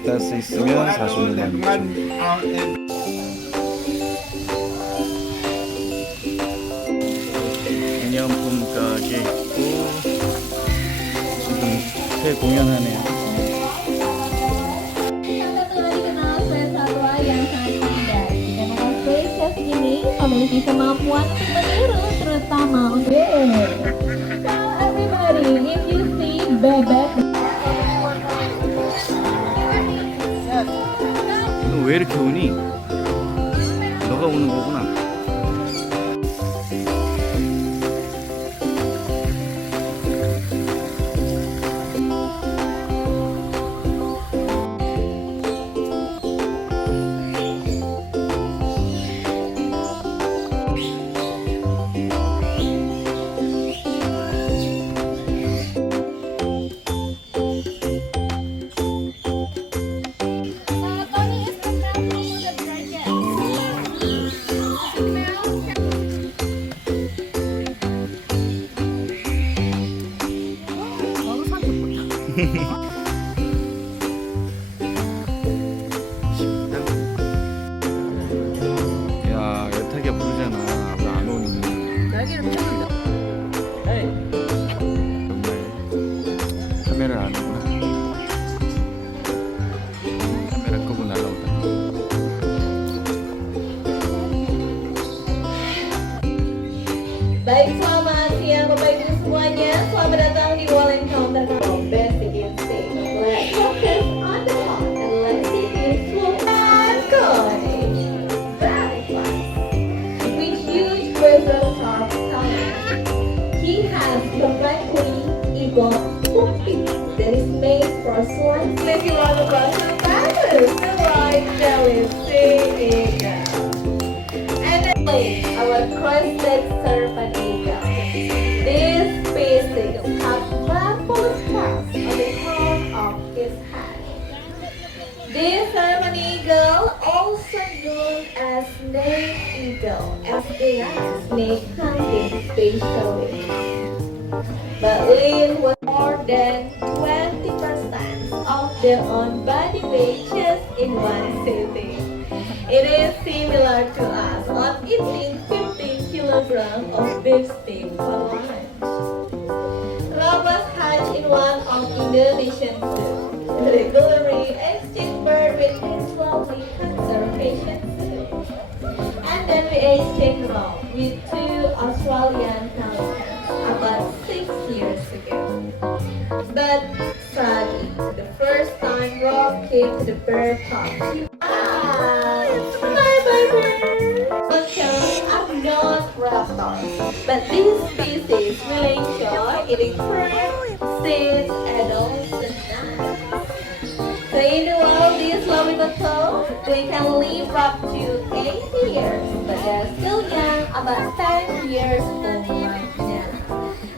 안에 딸 수 있으면 40만 원. 기념품 가게 있고 지금 새 공연하네요. Memiliki kemampuan untuk meniru, terutama untuk so everybody, if you see bebek. 너 왜 이렇게 우니? 너가 우는 거구나. 야, 여타기가 부르잖아. 왜 안 오니? 날개를 펴는데. 정말 카메라를 안 하구나. 카메라 끄고 날라오다. Baik, selamat siang Bapak Ibu semuanya. Selamat datang di Wall Encounter Basic Instinct. Let's focus on the heart and let's see this full and going. Very fast. With huge bursts of talent. He has perfectly evolved footprint that is made for someone living on the bottom balance. The right belly eagle. And then our crested serpent eagle. This species has marvelous scars on the crown of its head. This serpent eagle, also known as snake eagle, as they are snake hunting specialists. But Lin was more than 20% of their own body weight just in one sitting. It is similar to us on eating 15 kilograms of beef steak for lunch. Robots hatch in one of Indonesian zoos. Regularly exchange bird with his lovely conservation zoo. And then we exchanged rock with 2 Australian pelicans about 6 years ago. But sadly, the first time Rob came to the bird park, are not raptors, but this species will enjoy eating fruit, seeds, and also nuts. So in the world, these lovely turtles, they can live up to 80 years, but they're still young, about 10 years old right now.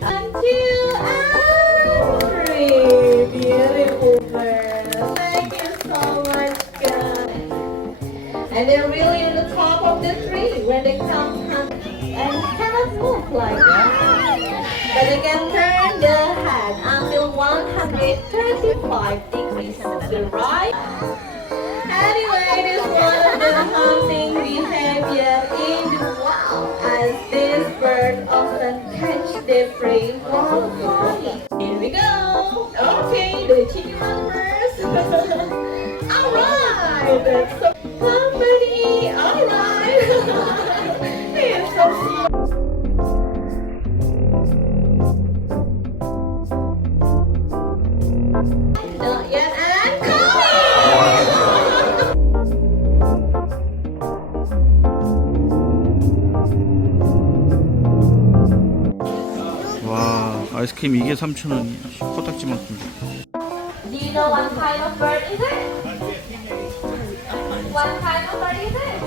Until every beautiful bird, thank you so much, guys. And they're really on the top of the tree when they come hunting and cannot move like that. But they can turn their head until 135 degrees to the right. Anyway, this is one of the hunting behavior in the wild, as this bird often catch their prey while flying. Here we go. Okay, the chicken one first. Alright, that's so company. Alright. It's so cute. Not yet and coming. 와, 아이스크림 이게 3,000원이야. 코딱지만큼. Do you know what kind of bird is it? What kind of bird is it?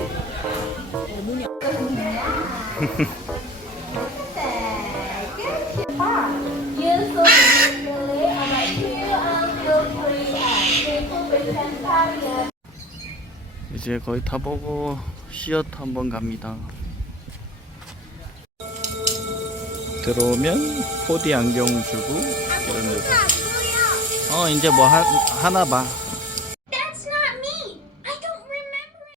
Usually about 2 until 3 eggs. People vegetarian. 이제 거의 다 보고 시어터 한번 갑니다. 들어오면 4D 안경 주고 이런 데서 이제 뭐 하나 봐.